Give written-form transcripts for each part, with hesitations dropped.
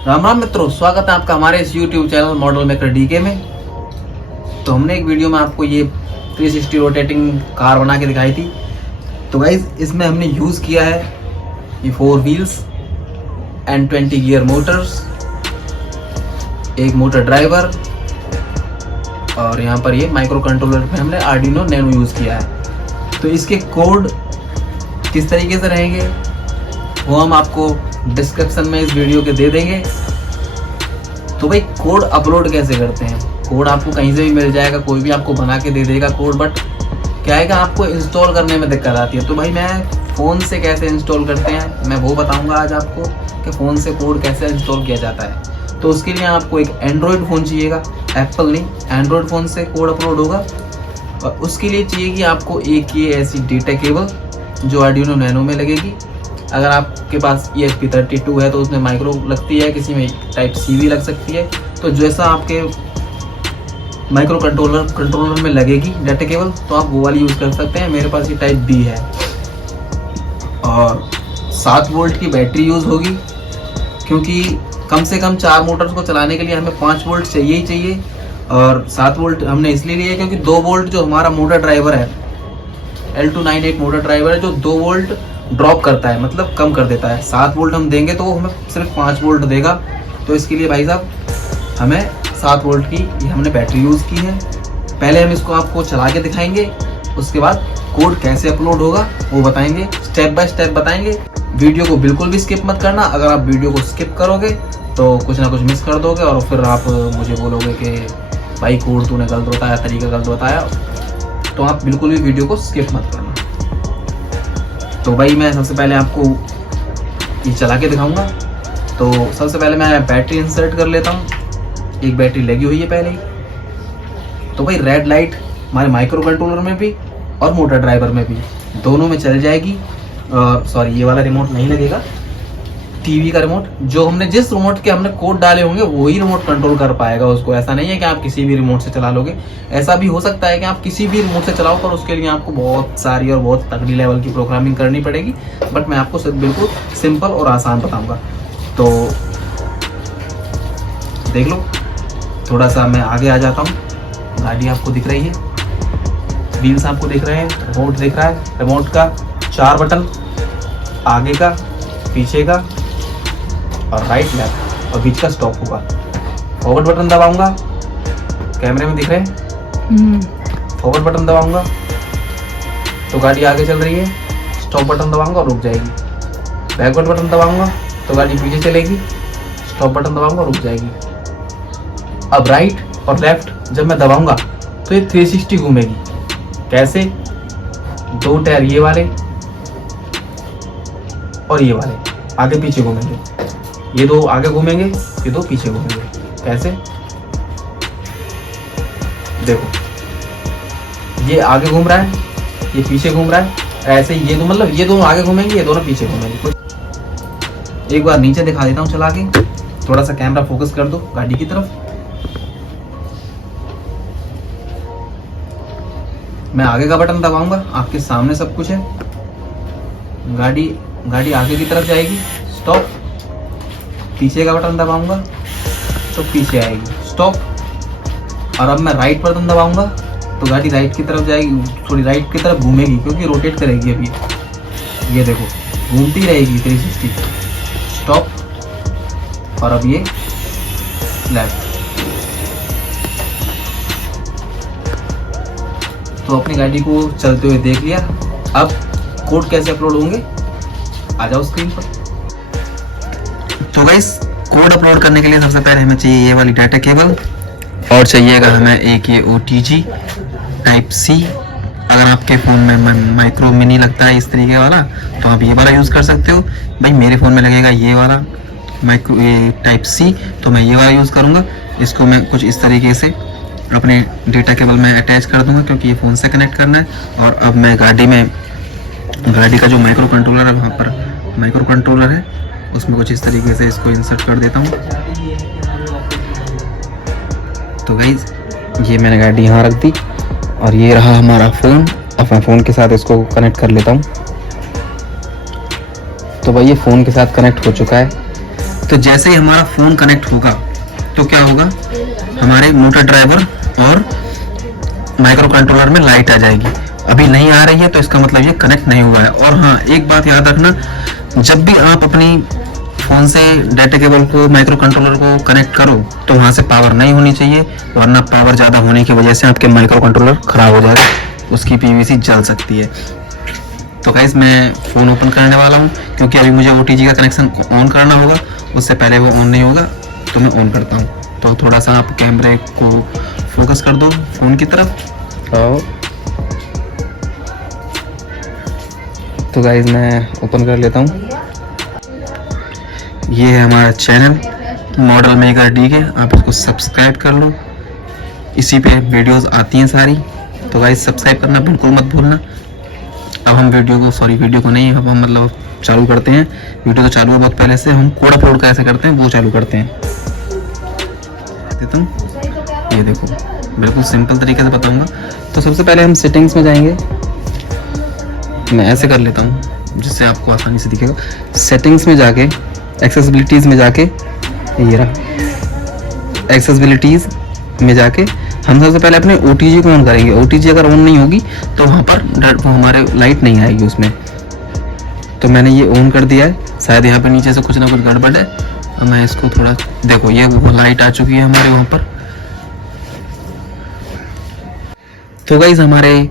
राम राम मित्रों, स्वागत है आपका हमारे इस YouTube channel model maker DK में। तो हमने एक वीडियो में आपको ये 360 रोटेटिंग कार बना के दिखाई थी। तो गाइज इसमें हमने यूज़ किया है ये 4 व्हील्स एंड 20 गियर मोटर्स, एक मोटर ड्राइवर और यहाँ पर ये माइक्रो कंट्रोलर में हमने आर्डिनो नैनो यूज़ किया है। तो इसके कोड किस तरीके से रहेंगे वो हम आपको डिस्क्रिप्शन में इस वीडियो के दे देंगे। तो भाई कोड अपलोड कैसे करते हैं? कोड आपको कहीं से भी मिल जाएगा, कोई भी आपको बना के दे देगा कोड, बट क्या है कि आपको इंस्टॉल करने में दिक्कत आती है। तो भाई मैं फ़ोन से कैसे इंस्टॉल करते हैं मैं वो बताऊंगा आज आपको कि फ़ोन से कोड कैसे इंस्टॉल किया जाता है। तो उसके लिए आपको एक एंड्रॉयड फ़ोन चाहिएगा, एप्पल नहीं, एंड्रॉयड फ़ोन से कोड अपलोड होगा। और उसके लिए चाहिए कि आपको एक ये ऐसी डेटा केबल जो आर्डिनो नैनो में लगेगी। अगर आपके पास ESP32 है तो उसमें माइक्रो लगती है, किसी में टाइप C भी लग सकती है। तो जैसा आपके माइक्रो कंट्रोलर में लगेगी डाटा केबल तो आप वो वाली यूज़ कर सकते हैं। मेरे पास ये टाइप B है और 7 वोल्ट की बैटरी यूज़ होगी, क्योंकि कम से कम 4 मोटर्स को चलाने के लिए हमें 5 वोल्ट चाहिए ही चाहिए। और 7 वोल्ट हमने इसलिए लिए क्योंकि 2 वोल्ट जो हमारा मोटर ड्राइवर है L298 मोटर ड्राइवर है जो 2 वोल्ट ड्रॉप करता है, मतलब कम कर देता है। 7 वोल्ट हम देंगे तो वो हमें सिर्फ 5 वोल्ट देगा। तो इसके लिए भाई साहब हमें 7 वोल्ट की ये हमने बैटरी यूज़ की है। पहले हम इसको आपको चला के दिखाएंगे, उसके बाद कोड कैसे अपलोड होगा वो बताएंगे, स्टेप बाय स्टेप बताएंगे। वीडियो को बिल्कुल भी स्किप मत करना। अगर आप वीडियो को स्किप करोगे तो कुछ ना कुछ मिस कर दोगे और फिर आप मुझे बोलोगे कि भाई कोड तूने गलत बताया, तरीका गलत बताया। तो आप बिल्कुल भी वीडियो को स्किप मत करना। तो भाई मैं सबसे पहले आपको ये चला के दिखाऊंगा। तो सबसे पहले मैं बैटरी इंसर्ट कर लेता हूँ। एक बैटरी लगी हुई है पहले ही। तो भाई रेड लाइट हमारे माइक्रो कंट्रोलर में भी और मोटर ड्राइवर में भी दोनों में चल जाएगी। सॉरी, ये वाला रिमोट नहीं लगेगा, टीवी का रिमोट। जो हमने जिस रिमोट के हमने कोड डाले होंगे वही रिमोट कंट्रोल कर पाएगा उसको। ऐसा नहीं है कि आप किसी भी रिमोट से चला लोगे। ऐसा भी हो सकता है कि आप किसी भी रिमोट से चलाओ, पर उसके लिए आपको बहुत सारी और बहुत तगड़ी लेवल की प्रोग्रामिंग करनी पड़ेगी। बट मैं आपको सिर्फ बिल्कुल सिंपल और आसान बताऊंगा। तो देख लो, थोड़ा सा मैं आगे आ जाता हूँ। गाड़ी आपको दिख रही है, व्हील्स आपको दिख रहे हैं, रिमोट दिख रहा है। रिमोट का 4 बटन, आगे का, पीछे का और राइट लेफ्ट और बीच का स्टॉप होगा। फॉरवर्ड बटन दबाऊंगा, कैमरे में दिख रहे हैं। फॉरवर्ड बटन दबाऊंगा तो गाड़ी आगे चल रही है। स्टॉप बटन दबाऊंगा और रुक जाएगी। बैकवर्ड बटन दबाऊंगा तो गाड़ी पीछे चलेगी। स्टॉप बटन दबाऊंगा और रुक जाएगी। अब राइट और लेफ्ट जब मैं दबाऊंगा तो ये 360 घूमेगी। कैसे? 2 टायर ये वाले और ये वाले आगे पीछे घूमेंगे। ये 2 आगे घूमेंगे, ये 2 पीछे घूमेंगे। कैसे? देखो, ये आगे घूम रहा है, ये पीछे घूम रहा है। ऐसे ये दो, मतलब ये दोनों आगे घूमेंगे, ये दोनों पीछे घूमेंगे। एक बार नीचे दिखा देता हूँ चला के। थोड़ा सा कैमरा फोकस कर दो गाड़ी की तरफ। मैं आगे का बटन दबाऊंगा, आपके सामने सब कुछ है। गाड़ी आगे की तरफ जाएगी, स्टॉप। पीछे का बटन दबाऊंगा तो पीछे आएगी, स्टॉप। और अब मैं राइट बटन दबाऊंगा तो गाड़ी राइट की तरफ जाएगी, थोड़ी राइट की तरफ घूमेगी क्योंकि रोटेट करेगी। अभी ये देखो घूमती रहेगी 360, स्टॉप। और अब ये लेफ्ट। तो अपनी गाड़ी को चलते हुए देख लिया। अब कोड कैसे अपलोड होंगे आ जाओ स्क्रीन पर। तो गाइस कोड अपलोड करने के लिए सबसे पहले हमें चाहिए ये वाली डाटा केबल और चाहिएगा हमें एक ये OTG टाइप C। अगर आपके फ़ोन में माइक्रो मिनी लगता है इस तरीके वाला तो आप ये वाला यूज़ कर सकते हो। भाई मेरे फ़ोन में लगेगा ये वाला माइक्रो टाइप C, तो मैं ये वाला यूज़ करूँगा। इसको मैं कुछ इस तरीके से अपने डेटा केबल में अटैच कर दूँगा क्योंकि ये फ़ोन से कनेक्ट करना है। और अब मैं गाड़ी का जो माइक्रो कंट्रोलर है, वहाँ पर माइक्रो कंट्रोलर है, उसमें कुछ इस तरीके से इसको इंसर्ट कर देता हूँ। तो गाइज ये मैंने गाड़ी यहाँ रख दी और ये रहा हमारा फ़ोन। अब मैं फ़ोन के साथ इसको कनेक्ट कर लेता हूँ। तो भाई ये फ़ोन के साथ कनेक्ट हो चुका है। तो जैसे ही हमारा फ़ोन कनेक्ट होगा तो क्या होगा, हमारे मोटर ड्राइवर और माइक्रो कंट्रोलर में लाइट आ जाएगी। अभी नहीं आ रही है तो इसका मतलब ये कनेक्ट नहीं हुआ है। और हाँ, एक बात याद रखना, जब भी आप अपनी फ़ोन से डाटा केबल को, माइक्रो कंट्रोलर को कनेक्ट करो तो वहाँ से पावर नहीं होनी चाहिए, वरना पावर ज़्यादा होने की वजह से आपके माइक्रो कंट्रोलर ख़राब हो जाएगा, उसकी पीवीसी जल सकती है। तो गाइस मैं फ़ोन ओपन करने वाला हूँ, क्योंकि अभी मुझे OTG का कनेक्शन ऑन करना होगा, उससे पहले वो ऑन नहीं होगा, तो मैं ऑन करता हूँ। तो थोड़ा सा आप कैमरे को फोकस कर दो फ़ोन की तरफ। और तो गाइस मैं ओपन कर लेता हूँ। ये है हमारा चैनल मॉडल मेकर DK, आप इसको सब्सक्राइब कर लो, इसी पे वीडियोस आती हैं सारी। तो गाइस सब्सक्राइब करना बिल्कुल मत भूलना। अब हम वीडियो को नहीं, अब हम मतलब चालू करते हैं। वीडियो तो चालू है बहुत पहले से, हम कोड अपलोड कैसे करते हैं वो चालू करते हैं। देता हूँ, ये देखो बिल्कुल सिंपल तरीके से बताऊंगा। तो सबसे पहले हम सेटिंग्स में जाएंगे, मैं ऐसे कर लेता हूँ जिससे आपको आसानी से दिखेगा। सेटिंग्स में जाके एक्सेसिबिलिटीज़ में जाके, ये रहा एक्सेसिबिलिटीज़ में जाके हम सबसे पहले अपने OTG को ऑन करेंगे। OTG अगर ऑन नहीं होगी तो वहाँ पर हमारे लाइट नहीं आएगी उसमें। तो मैंने ये ऑन कर दिया है, शायद यहाँ पे नीचे से कुछ ना कुछ गड़बड़ है। और मैं इसको थोड़ा देखो, ये लाइट आ चुकी है हमारे वहाँ पर। तो गाइस हमारे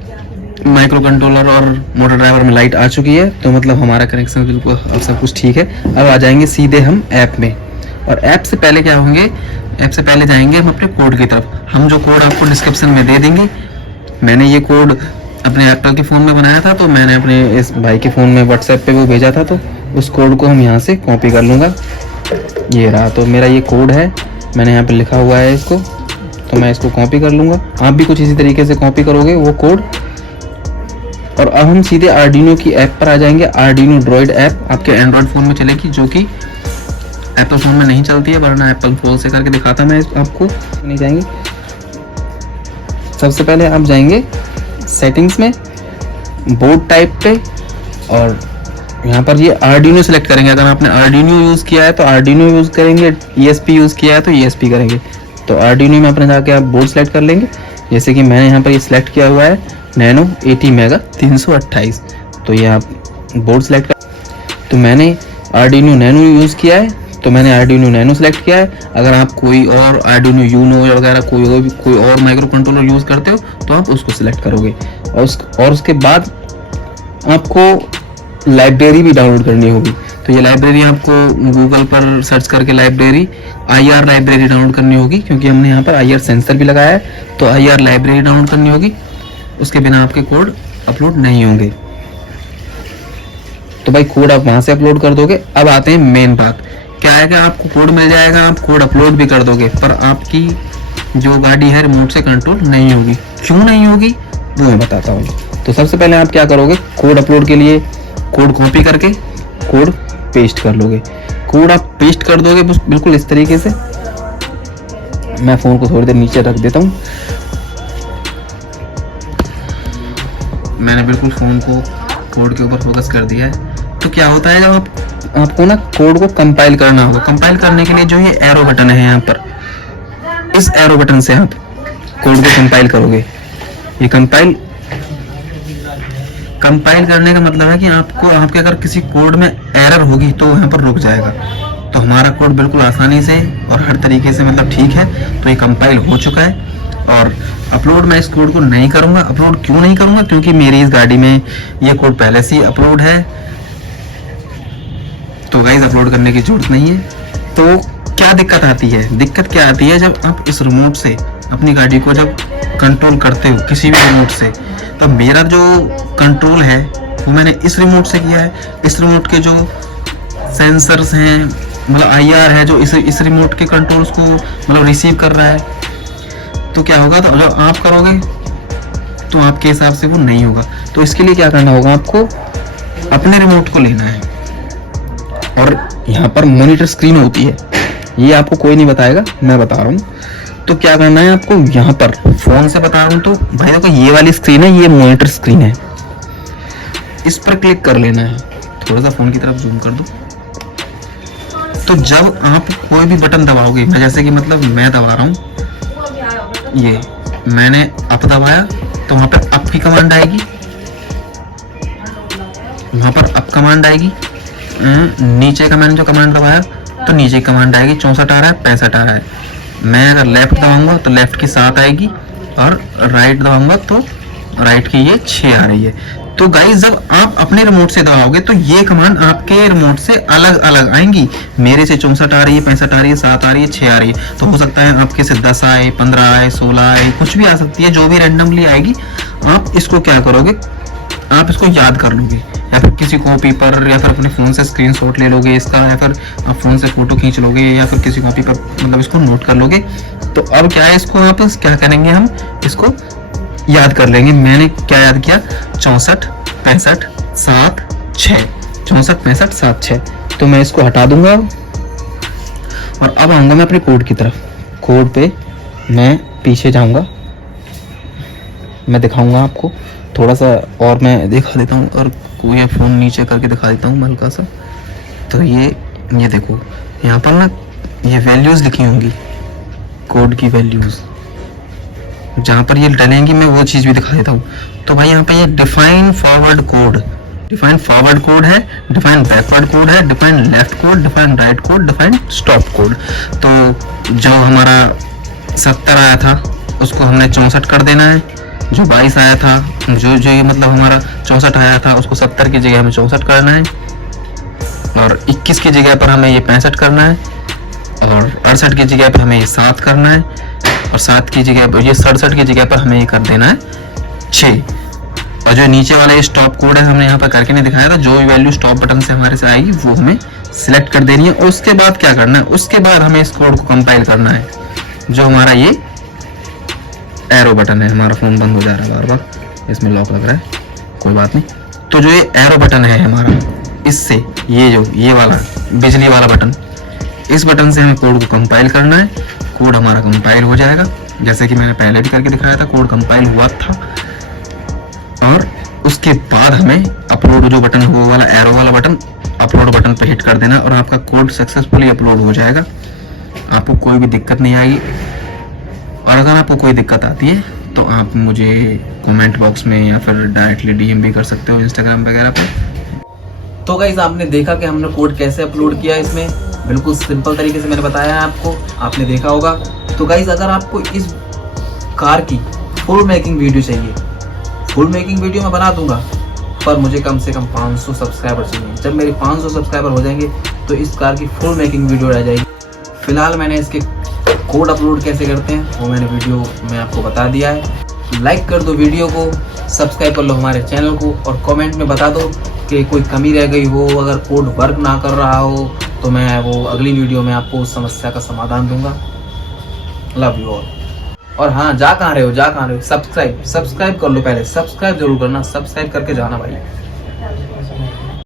माइक्रो कंट्रोलर और मोटर ड्राइवर में लाइट आ चुकी है, तो मतलब हमारा कनेक्शन बिल्कुल अब सब कुछ ठीक है। अब आ जाएंगे सीधे हम ऐप में, और ऐप से पहले क्या होंगे, ऐप से पहले जाएंगे हम अपने कोड की तरफ। हम जो कोड आपको डिस्क्रिप्शन में दे देंगे, मैंने ये कोड अपने एप्पल के फ़ोन में बनाया था, तो मैंने अपने इस भाई के फ़ोन में व्हाट्सएप पे वो भेजा था, तो उस कोड को हम यहाँ से कॉपी कर लूँगा। ये रहा, तो मेरा ये कोड है, मैंने यहाँ पे लिखा हुआ है इसको, तो मैं इसको कॉपी कर लूँगा। आप भी कुछ इसी तरीके से कॉपी करोगे वो कोड। और अब हम सीधे आर्डिनो की ऐप पर आ जाएंगे। आर्डिनो ड्रॉइड ऐप आपके एंड्रॉयड फ़ोन में चलेगी, जो कि एप्पल फ़ोन में नहीं चलती है, वरना एप्पल फ़ोन से करके दिखाता मैं आपको। नहीं जाएंगे, सबसे पहले आप जाएंगे सेटिंग्स में, बोर्ड टाइप पे, और यहाँ पर ये आर्डिनो सेलेक्ट करेंगे। अगर आपने आर्डिनो यूज़ किया है तो आर्डिनो यूज़ करेंगे, ESP यूज़ किया है तो ESP करेंगे। तो आर्डिनो में अपने जाके आप बोर्ड सेलेक्ट कर लेंगे, जैसे कि मैंने यहाँ पर ये सिलेक्ट किया हुआ है नैनो 80 मेगा 328। तो ये आप बोर्ड सेलेक्ट कर, तो मैंने आर्डिनो नैनो यूज़ किया है, तो मैंने आर्डिनो नैनो सेलेक्ट किया है। अगर आप कोई और आर्डिनो यूनो वगैरह कोई और माइक्रो कंट्रोलर यूज़ करते हो तो आप उसको सिलेक्ट करोगे। और उसके बाद आपको लाइब्रेरी भी डाउनलोड करनी होगी। तो ये लाइब्रेरी आपको गूगल पर सर्च करके लाइब्रेरी IR लाइब्रेरी डाउनलोड करनी होगी, क्योंकि हमने यहाँ पर IR सेंसर भी लगाया है, तो IR लाइब्रेरी डाउनलोड करनी होगी। उसके बिना आपके कोड अपलोड नहीं होंगे। तो भाई कोड आप वहाँ से अपलोड कर दोगे। अब आते हैं मेन बात, क्या है कि आपको कोड मिल जाएगा, आप कोड अपलोड भी कर दोगे, पर आपकी जो गाड़ी है रिमोट से कंट्रोल नहीं होगी। क्यों नहीं होगी वो मैं बताता हूँ। तो सबसे पहले आप क्या करोगे, कोड अपलोड के लिए कोड कॉपी करके कोड पेस्ट कर लोगे। कोड आप पेस्ट कर दोगे बिल्कुल इस तरीके से। मैं फ़ोन को थोड़ी देर नीचे रख देता हूँ। मैंने बिल्कुल फ़ोन को कोड के ऊपर फोकस कर दिया है। तो क्या होता है, जब आपको ना कोड को कंपाइल करना होगा। कंपाइल करने के लिए जो ये एरो बटन है यहाँ पर, इस एरो बटन से आप कोड को कंपाइल करोगे। ये कंपाइल करने का मतलब है कि आपके अगर किसी कोड में एरर होगी तो यहाँ पर रुक जाएगा। तो हमारा कोड बिल्कुल आसानी से और हर तरीके से मतलब ठीक है। तो ये कंपाइल हो चुका है, और अपलोड मैं इस कोड को नहीं करूँगा। अपलोड क्यों नहीं करूँगा, क्योंकि मेरी इस गाड़ी में ये कोड पहले से ही अपलोड है, तो गाइस अपलोड करने की जरूरत नहीं है। तो क्या दिक्कत आती है, दिक्कत क्या आती है, जब आप इस रिमोट से अपनी गाड़ी को जब कंट्रोल करते हो किसी भी रिमोट से, तो मेरा जो कंट्रोल है वो मैंने इस रिमोट से किया है। इस रिमोट के जो सेंसर्स हैं, मतलब IR है जो इस रिमोट के कंट्रोल्स को मतलब रिसीव कर रहा है। तो क्या होगा, तो जब आप करोगे तो आपके हिसाब से वो नहीं होगा। तो इसके लिए क्या करना होगा, आपको अपने रिमोट को लेना है, और यहाँ पर मॉनिटर स्क्रीन होती है, ये आपको कोई नहीं बताएगा, मैं बता रहा हूँ। तो क्या करना है आपको, यहाँ पर फोन से बता रहा हूँ, तो भाई देखो ये वाली स्क्रीन है, ये मॉनिटर स्क्रीन है, इस पर क्लिक कर लेना है। थोड़ा सा फोन की तरफ जूम कर दो। तो जब आप कोई भी बटन दबाओगे, मैं जैसे कि मतलब मैं दबा रहा हूँ, ये मैंने अप दबाया तो वहाँ पर अप की कमांड आएगी, वहाँ पर अप कमांड आएगी। नीचे का मैंने जो कमांड दबाया तो नीचे कमांड आएगी, 64 आ रहा है, 65 आ रहा है। मैं अगर लेफ्ट दबाऊंगा तो लेफ्ट की 7 आएगी और राइट दबाऊंगा तो राइट की ये 6 आ रही है। तो गाइस जब आप अपने रिमोट से दबाओगे तो ये कमांड आपके रिमोट से अलग अलग आएंगी। मेरे से 64 आ रही है, 65 आ रही है, 7 आ रही है, 6 आ रही है। तो हो सकता है आपके से 10 आए, 15 आए, 16 आए, कुछ भी आ सकती है, जो भी रैंडमली आएगी। आप इसको क्या करोगे, आप इसको याद कर लोगे, या फिर किसी कॉपी पर, या फिर अपने फ़ोन से स्क्रीनशॉट ले लोगे इसका, या फिर आप फ़ोन से फ़ोटो खींच लोगे, या फिर किसी कॉपी पर मतलब इसको नोट कर लोगे। तो अब क्या है, इसको आप क्या करेंगे, हम इसको याद कर लेंगे। मैंने क्या याद किया, 64 65 7 6, 64 65 7 6। तो मैं इसको हटा दूंगा और अब आऊँगा मैं अपने कोड की तरफ। कोड पे मैं पीछे जाऊँगा, मैं दिखाऊँगा आपको थोड़ा सा, और मैं दिखा देता हूँ, और कोई फ़ोन नीचे करके दिखा देता हूँ हल्का सा। तो ये देखो, यहाँ पर ना ये वैल्यूज़ लिखी होंगी, कोड की वैल्यूज़, जहाँ पर ये डलेंगी मैं वो चीज़ भी दिखा देता हूँ। तो भाई यहाँ पे ये डिफाइन फॉरवर्ड कोड है, डिफाइन बैकवर्ड कोड है, define left code, define right code, define stop code. तो जो हमारा 70 आया था उसको हमने 64 कर देना है, जो 22 आया था, जो ये मतलब हमारा 64 आया था उसको 70 की जगह हमें 64 करना है, और 21 की जगह पर हमें ये 65 करना है, और 68 की जगह पर हमें ये 7 करना है, और 7 की जगह पर ये 67 की जगह पर हमें ये कर देना है 6। और जो नीचे वाला ये स्टॉप कोड है हमने यहाँ पर करके नहीं दिखाया था, जो भी वैल्यू स्टॉप बटन से हमारे से आएगी वो हमें सिलेक्ट कर देनी है। और उसके बाद क्या करना है, उसके बाद हमें इस कोड को कंपाइल करना है। जो हमारा ये एरो बटन है, हमारा फ़ोन बंद हो जा रहा है बार बार, इसमें लॉक लग रहा है, कोई बात नहीं। तो जो ये एरो बटन है हमारा, इससे ये वाला बिजली वाला बटन, इस बटन से हमें कोड को कंपाइल करना है। कोड हमारा कंपाइल हो जाएगा, जैसे कि मैंने पहले भी करके दिखाया था, कोड कंपाइल हुआ था। और उसके बाद हमें अपलोड जो बटन है वो वाला एरो वाला बटन, अपलोड बटन पर हिट कर देना, और आपका कोड सक्सेसफुली अपलोड हो जाएगा। आपको कोई भी दिक्कत नहीं आएगी। और अगर आपको कोई दिक्कत आती है तो आप मुझे कमेंट बॉक्स में या फिर डायरेक्टली डीएम भी कर सकते हो इंस्टाग्राम वगैरह पर। तो गाइस आपने देखा कि हमने कोड कैसे अपलोड किया, इसमें बिल्कुल सिंपल तरीके से मैंने बताया है आपको, आपने देखा होगा। तो गाइस अगर आपको इस कार की फुल मेकिंग वीडियो चाहिए, फुल मेकिंग वीडियो मैं बना दूंगा, पर मुझे कम से कम 500 सब्सक्राइबर चाहिए। जब मेरे 500 सब्सक्राइबर हो जाएंगे तो इस कार की फुल मेकिंग वीडियो आ जाएगी। फिलहाल मैंने इसके कोड अपलोड कैसे करते हैं वो मैंने वीडियो में आपको बता दिया है। लाइक कर दो वीडियो को, सब्सक्राइब कर लो हमारे चैनल को, और कमेंट में बता दो कि कोई कमी रह गई हो, अगर कोड वर्क ना कर रहा हो तो मैं वो अगली वीडियो में आपको उस समस्या का समाधान दूंगा। Love you all. और हाँ, जा कहाँ रहे हो, सब्सक्राइब कर लो, पहले सब्सक्राइब जरूर करना, सब्सक्राइब करके जाना भाई।